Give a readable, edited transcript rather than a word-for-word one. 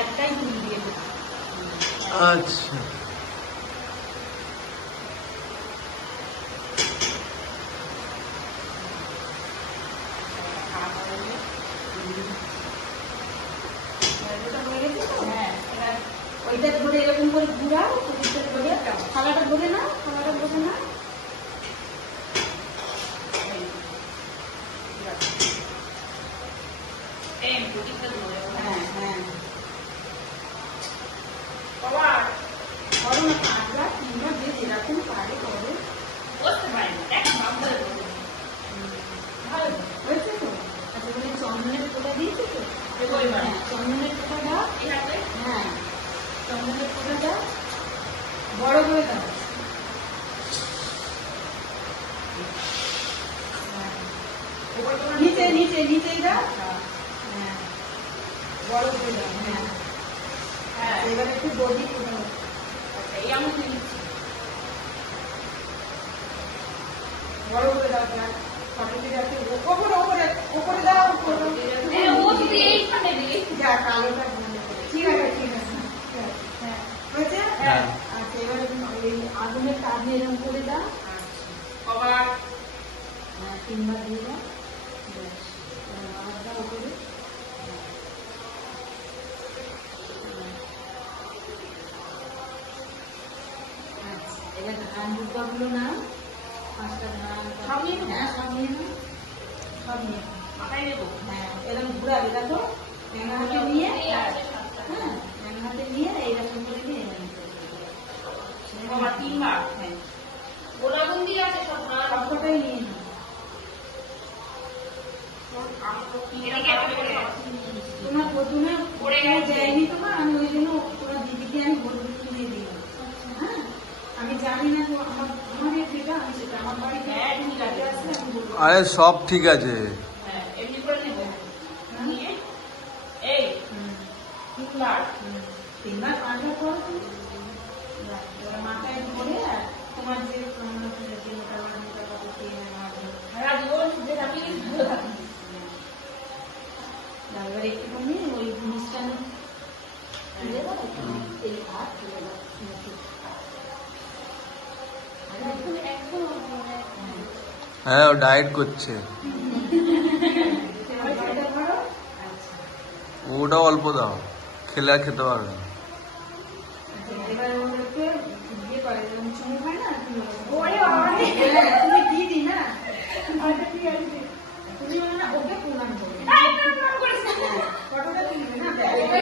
একটাই ফুল দিয়ে দেবো। আচ্ছা ওইটা ধরে এরকম করে ঘুরাও, ধরে থালাটা ধরে না, থালাটা ধরে না। হ্যাঁ হ্যাঁ করো না, 5বার 3বার যে যেরকম পারে করো। হয়েছে তো? আচ্ছা বলে চন্দনের ফোঁটা দিয়েছে তো? হ্যাঁ চন্দনের ফোঁটা দাও। হ্যাঁ চন্দনের ফোঁটা দাও, বড় করে দাও। নিচে নিচে নিচেই দাও। হ্যাঁ বড় করে দাও। হ্যাঁ এবার একটু বডি দাও। বড় করে দাও, ফটোটি যাতে ওপরে ওপরে ওপরে দাও। যা কালোটা ঠিক আছে, ঠিক আছে। হ্যাঁ হয়েছে। আচ্ছা এবার এই আগুনের তাপ দিয়ে এরকম করে দাও। হ্যাঁ 3বার দিয়ে দাও। ব্যাস আবার দাও ওপরে। আচ্ছা এবার ধান দুপাগুলো নাও, 5টা ধান। সব নিয়ে নাও। হ্যাঁ সব নিয়ে নাও, সব নিয়ে নাও। মাথায় দেবো। হ্যাঁ এরকম ঘুরাবে, দেখো ঠ্যাঙা হাতে নিয়ে। হ্যাঁ ঠ্যাঙা হাতে নিয়ে এইরকম করে নিয়ে এরকম 3বার। হ্যাঁ গোলাগুন্দি আছে সবকটাই নিয়ে নাও। তোমার প্রথমে যায়নি তোমার, আমি ওই জন্য তোমার দিদিকে আমি হলুদ দিয়ে দিলাম। হ্যাঁ আমি জানি না তো, আমার যেটা আমি সেটা আমার বাড়িতে কাজে আসলে আমি বলবো। আরে সব ঠিক আছে। এমনি করে নেব। এই 3বার 5বার করো তুমি। মাথায় ধরে তোমার যে এবার একটুখানি ওই মিষ্টান্ন তুলে দাও, এই হাত তুলে দাও। হ্যাঁ ও ডায়েট করছে, ওটা অল্প দাও, খেলে আর খেতে পারবে না। এবার ওগুলোকে ইয়ে করে চুমু খায় না, তুমি দিদি না।